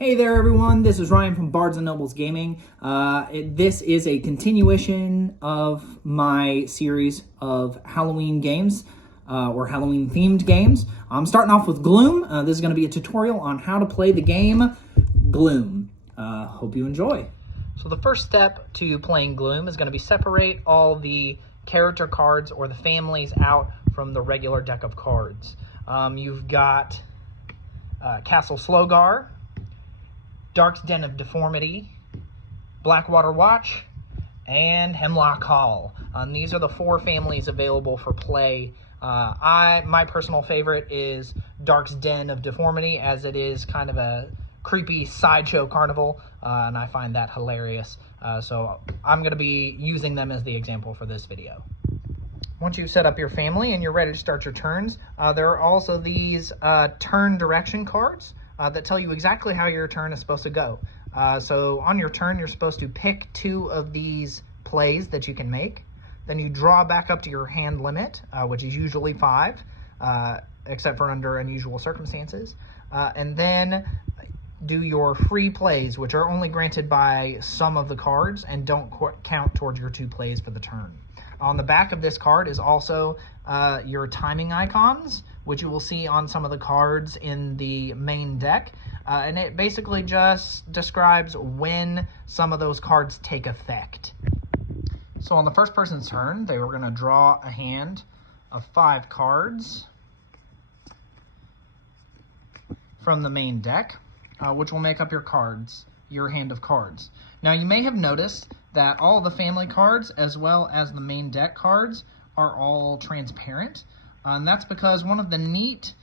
Hey there everyone, this is Ryan from Bards & Nobles Gaming. This is a continuation of my series of Halloween games, or Halloween themed games. I'm starting off with Gloom. This is going to be a tutorial on how to play the game Gloom. Hope you enjoy. So the first step to playing Gloom is going to be separate all the character cards or the families out from the regular deck of cards. You've got Castle Slogar, Dark's Den of Deformity, Blackwater Watch, and Hemlock Hall. These are the four families available for play. My personal favorite is Dark's Den of Deformity, as it is kind of a creepy sideshow carnival, and I find that hilarious. So I'm going to be using them as the example for this video. Once you've set up your family and you're ready to start your turns, there are also these turn direction cards that tell you exactly how your turn is supposed to go. So on your turn, you're supposed to pick two of these plays that you can make. Then you draw back up to your hand limit, which is usually 5, except for under unusual circumstances. And then do your free plays, which are only granted by some of the cards and don't count towards your 2 plays for the turn. On the back of this card is also your timing icons, which you will see on some of the cards in the main deck. And it basically just describes when some of those cards take effect. So on the first person's turn, they were going to draw a hand of 5 cards from the main deck, which will make up your hand of cards. Now you may have noticed that all the family cards as well as the main deck cards are all transparent. And that's because one of the neat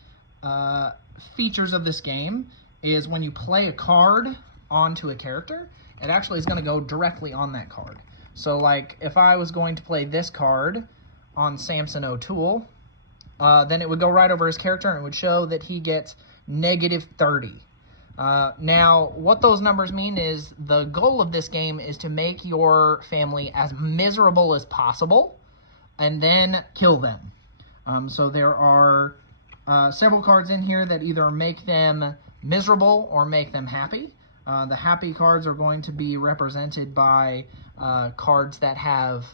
features of this game is when you play a card onto a character, it actually is going to go directly on that card. So like if I was going to play this card on Samson O'Toole, then it would go right over his character and it would show that he gets -30. Now, what those numbers mean is the goal of this game is to make your family as miserable as possible and then kill them. So there are several cards in here that either make them miserable or make them happy. The happy cards are going to be represented by cards that have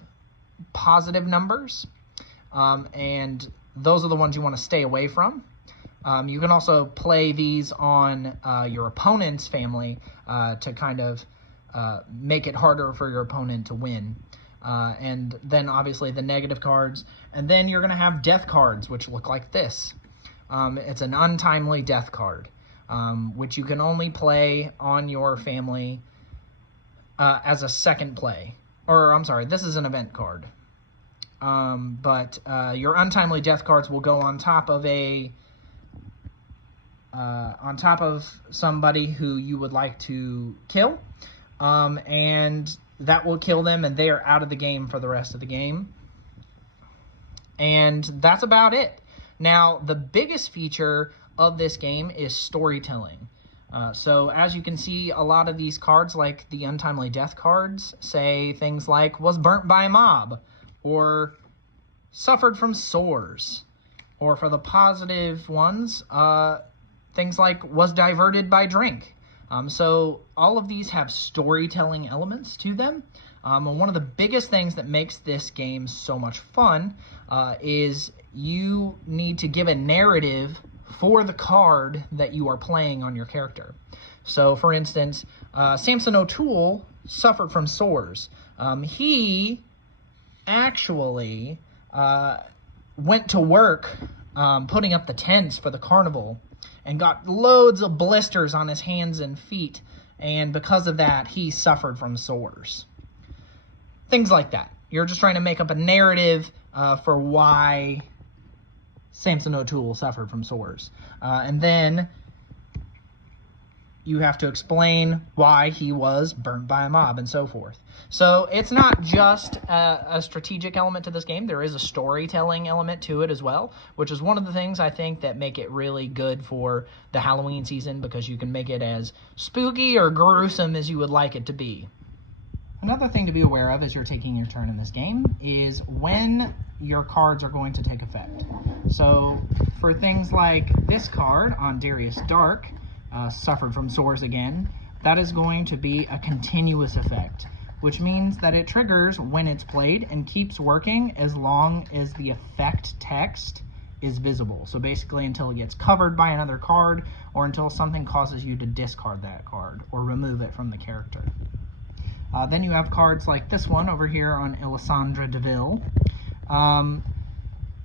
positive numbers, and those are the ones you want to stay away from. You can also play these on your opponent's family to kind of make it harder for your opponent to win. And then obviously the negative cards. And then you're going to have death cards, which look like this. It's an untimely death card, which you can only play on your family as a second play. Or, I'm sorry, this is an event card. But your untimely death cards will go on top of somebody who you would like to kill, and that will kill them, and they are out of the game for the rest of the game. And that's about it. Now, the biggest feature of this game is storytelling. So as you can see, a lot of these cards, like the untimely death cards, say things like, was burnt by a mob, or suffered from sores, or for the positive ones, things like was diverted by drink. So all of these have storytelling elements to them. And one of the biggest things that makes this game so much fun is you need to give a narrative for the card that you are playing on your character. So for instance, Samson O'Toole suffered from sores. He actually went to work putting up the tents for the carnival and got loads of blisters on his hands and feet, and because of that, he suffered from sores. Things like that. You're just trying to make up a narrative for why Samson O'Toole suffered from sores. And then you have to explain why he was burnt by a mob and so forth. So it's not just a strategic element to this game. There is a storytelling element to it as well, which is one of the things I think that make it really good for the Halloween season, because you can make it as spooky or gruesome as you would like it to be. Another thing to be aware of as you're taking your turn in this game is when your cards are going to take effect. So for things like this card on Darius Dark, suffered from sores again, that is going to be a continuous effect, which means that it triggers when it's played and keeps working as long as the effect text is visible. So basically until it gets covered by another card, or until something causes you to discard that card or remove it from the character. Then you have cards like this one over here on Elisandra Deville.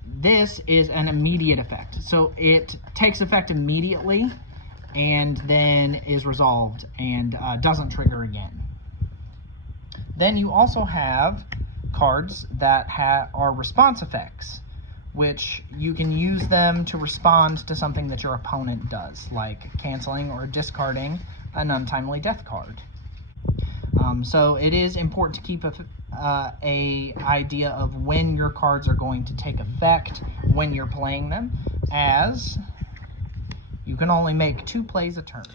This is an immediate effect. So it takes effect immediately and then is resolved and doesn't trigger again. Then you also have cards that are response effects, which you can use them to respond to something that your opponent does, like canceling or discarding an untimely death card. So it is important to keep a idea of when your cards are going to take effect when you're playing them, as you can only make 2 plays a turn.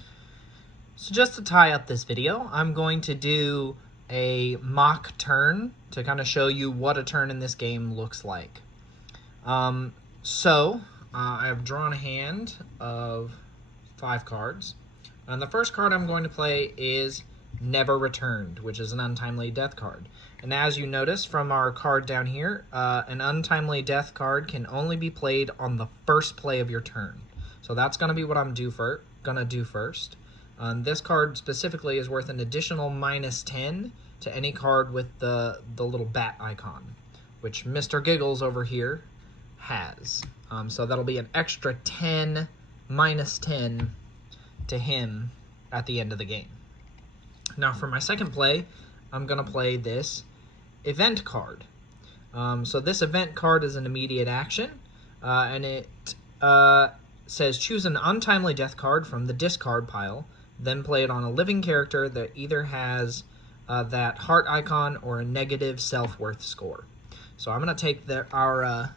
So just to tie up this video, I'm going to do a mock turn to kind of show you what a turn in this game looks like. I have drawn a hand of 5 cards, and the first card I'm going to play is Never Returned, which is an untimely death card. And as you notice from our card down here, an untimely death card can only be played on the first play of your turn. So that's going to be what I'm gonna do first. This card specifically is worth an additional -10 to any card with the little bat icon, which Mr. Giggles over here has. So that'll be an extra 10 -10 to him at the end of the game. Now for my second play, I'm going to play this event card. So this event card is an immediate action, and it says choose an untimely death card from the discard pile, then play it on a living character that either has that heart icon or a negative self-worth score. So I'm going to take our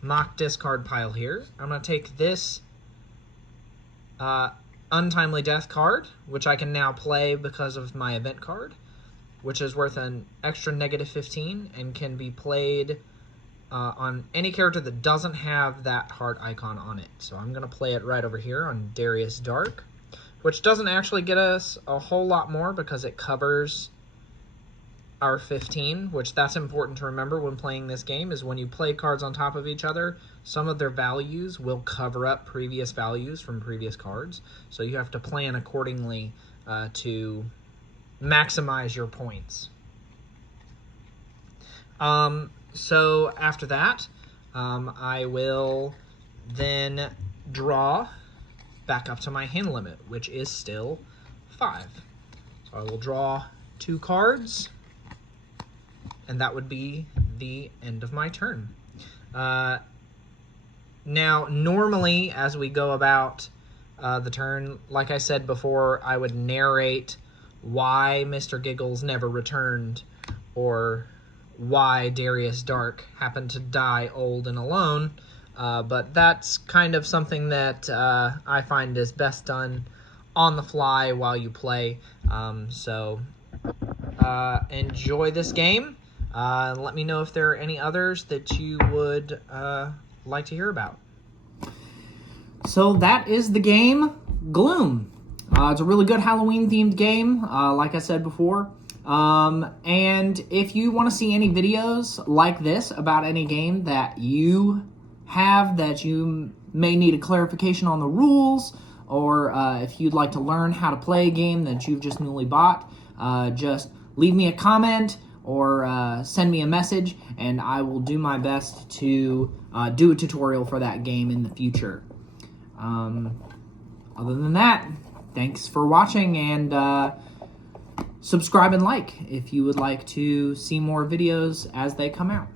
mock discard pile here. I'm going to take this untimely death card, which I can now play because of my event card, which is worth an extra -15 and can be played on any character that doesn't have that heart icon on it. So I'm going to play it right over here on Darius Dark, which doesn't actually get us a whole lot more because it covers our 15, which that's important to remember when playing this game, is when you play cards on top of each other, some of their values will cover up previous values from previous cards. So you have to plan accordingly to maximize your points. So after that, I will then draw back up to my hand limit, which is still 5. So I will draw 2 cards, and that would be the end of my turn. Now, normally, as we go about the turn, like I said before, I would narrate why Mr. Giggles never returned, or why Darius Dark happened to die old and alone, but that's kind of something that I find is best done on the fly while you play. Enjoy this game. Let me know if there are any others that you would like to hear about. So that is the game Gloom. It's a really good Halloween-themed game, like I said before. And if you want to see any videos like this about any game that you have that you may need a clarification on the rules, or if you'd like to learn how to play a game that you've just newly bought, just leave me a comment or send me a message, and I will do my best to do a tutorial for that game in the future. Other than that, thanks for watching, and subscribe and like if you would like to see more videos as they come out.